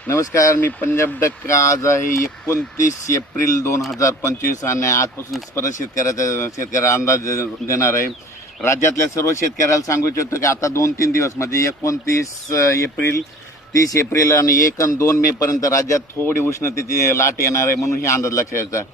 नमस्कार मी पंजाब डक्का आज आहे एकोणतीस एप्रिल दोन हजार पंचवीस आणि आजपासून परत शेतकऱ्याचा शेतकऱ्याला अंदाज देणार आहे. राज्यातल्या सर्व शेतकऱ्याला सांगू इच्छितो की आता दोन तीन दिवस म्हणजे एकोणतीस एप्रिल तीस एप्रिल आणि एक आणि दोन मे पर्यंत राज्यात थोडी उष्णतेची लाट येणार आहे म्हणून हे अंदाज लक्षात येतात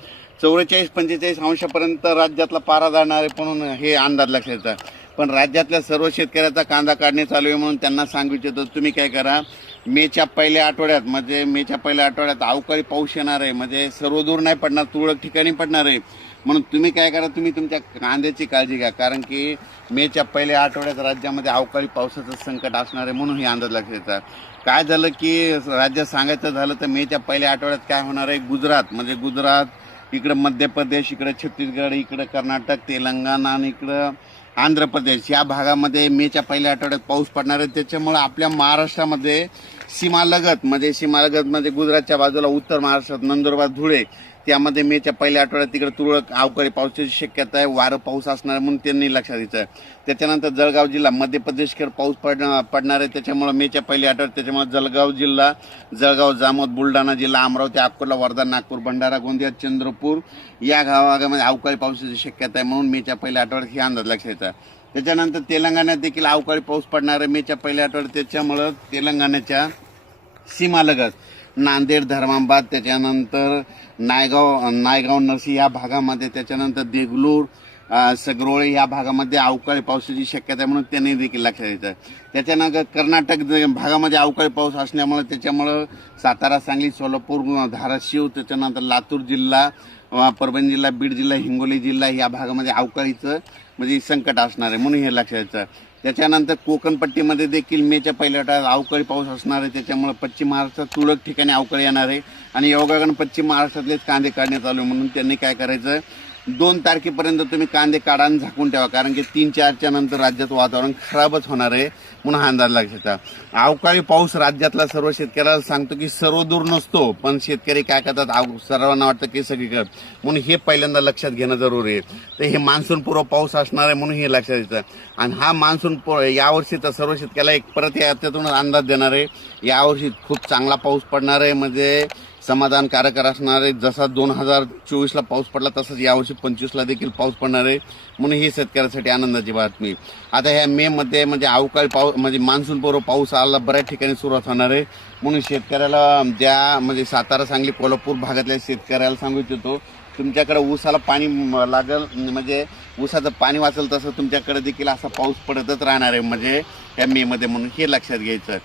चौवेचाळीस पंचेचाळीस अंशापर्यंत राज्यातला पारा जाणार आहे म्हणून हे अंदाज लक्षात येतात पण राज्यातल्या सर्व शेतकऱ्याचा कांदा काढणे चालू आहे म्हणून त्यांना सांगू इच्छितो तुम्ही काय करा मेच्या पहिल्या आठवड्यात म्हणजे मेच्या पहिल्या आठवड्यात अवकाळी पाऊस येणार आहे म्हणजे सर्व दूर नाही पडणार तुरळक ठिकाणी पडणार आहे. म्हणून तुम्ही काय करा तुम्ही तुमच्या कांद्याची काळजी घ्या कारण की मेच्या पहिल्या आठवड्यात राज्यामध्ये अवकाळी पावसाचं संकट असणार आहे म्हणून हे अंदाज लक्षात येतात. काय झालं की राज्यात सांगायचं झालं तर मेच्या पहिल्या आठवड्यात काय होणार आहे गुजरात म्हणजे गुजरात इकडं मध्य प्रदेश इकडं छत्तीसगड इकडं कर्नाटक तेलंगणा आणि इकडं आंध्र प्रदेश. या भागामध्ये मेच्या पहिल्या आठवड्यात पाऊस पडणार आहे. त्याच्यामुळं आपल्या महाराष्ट्रामध्ये सीमालगत म्हणजे सीमालगत म्हणजे गुजरातच्या बाजूला उत्तर महाराष्ट्रात नंदुरबार धुळे त्यामध्ये मेच्या पहिल्या आठवड्यात तिकडे तुरळक अवकाळी पावसाची शक्यता आहे वारं पाऊस असणार म्हणून त्यांनी लक्षात द्यायचं आहे त्याच्यानंतर जळगाव जिल्हा मध्य प्रदेशकडे पाऊस पडणार पडणार आहे. त्याच्यामुळे मेच्या पहिल्या आठवड्यात त्याच्यामुळे जळगाव जिल्हा जळगाव जामोद बुलढाणा जिल्हा अमरावती अकोला वर्धा नागपूर भंडारा गोंदिया चंद्रपूर या गावागामध्ये अवकाळी पावसाची शक्यता आहे म्हणून मेच्या पहिल्या आठवड्यात हे अंदाज लक्षात येतात त्याच्यानंतर तेलंगणात देखील अवकाळी पाऊस पडणार आहे. मेच्या पहिल्या आठवड्यात त्याच्यामुळं तेलंगणाच्या सीमालगत नांदेड धर्माबाद त्याच्यानंतर नायगाव नायगाव नरसी या भागामध्ये त्याच्यानंतर देगलूर सगरोळे या भागामध्ये अवकाळी पावसाची शक्यता आहे म्हणून त्यांनी देखील लक्षात द्यायचं आहे. त्याच्यानंतर कर्नाटक भागामध्ये अवकाळी पाऊस असल्यामुळे त्याच्यामुळं सातारा सांगली सोलापूर धाराशिव त्याच्यानंतर लातूर जिल्हा परभणी जिल्हा बीड जिल्हा हिंगोली जिल्हा या भागामध्ये अवकाळीचं म्हणजे संकट असणार आहे म्हणून हे लक्षात द्यायचं त्याच्यानंतर कोकणपट्टीमध्ये देखील मेच्या पहिल्या आठवड्यात अवकाळी पाऊस असणार आहे. त्याच्यामुळे पश्चिम महाराष्ट्रात तुरळक ठिकाणी अवकाळी येणार आहे. आणि योगागण पश्चिम महाराष्ट्रातलेच कांदे काढण्यात आले म्हणून त्यांनी काय करायचं? दोन तारखेपर्यंत तुम्ही कांदे काढा आणि झाकून ठेवा कारण की तीन चारच्या नंतर राज्यात वातावरण खराबच होणार आहे म्हणून हा अंदाज लक्षात ठेवा. अवकाळी पाऊस राज्यातला सर्व शेतकऱ्याला सांगतो की सर्व दूर नसतो पण शेतकरी काय करतात? आव सर्वांना वाटतं की सगळीकडे. म्हणून हे पहिल्यांदा लक्षात घेणं जरुरी आहे. तर हे मान्सून पूर्व पाऊस असणार आहे म्हणून हे लक्षात येतं. आणि हा मान्सून पूर्व यावर्षी तर सर्व शेतकऱ्याला एक परत याच्यातून अंदाज देणार आहे. यावर्षी खूप चांगला पाऊस पडणार आहे. म्हणजे समाधानकारक असणार आहे. जसा दोन हजार चोवीसला पाऊस पडला तसंच यावर्षी पंचवीसला देखील पाऊस पडणार आहे. म्हणून ही शेतकऱ्यासाठी आनंदाची बातमी. आता ह्या मेमध्ये म्हणजे अवकाळी पाऊस म्हणजे मान्सून पूर्व पाऊस आला बऱ्याच ठिकाणी सुरुवात होणार आहे. म्हणून शेतकऱ्याला ज्या म्हणजे सातारा सांगली कोल्हापूर भागातल्या शेतकऱ्याला सांगू इच्छितो तुमच्याकडे ऊसाला पाणी लागल म्हणजे ऊसाचं पाणी वाचेल तसं तुमच्याकडे देखील असा पाऊस पडतच राहणार आहे म्हणजे या मेमध्ये म्हणून हे लक्षात घ्यायचं.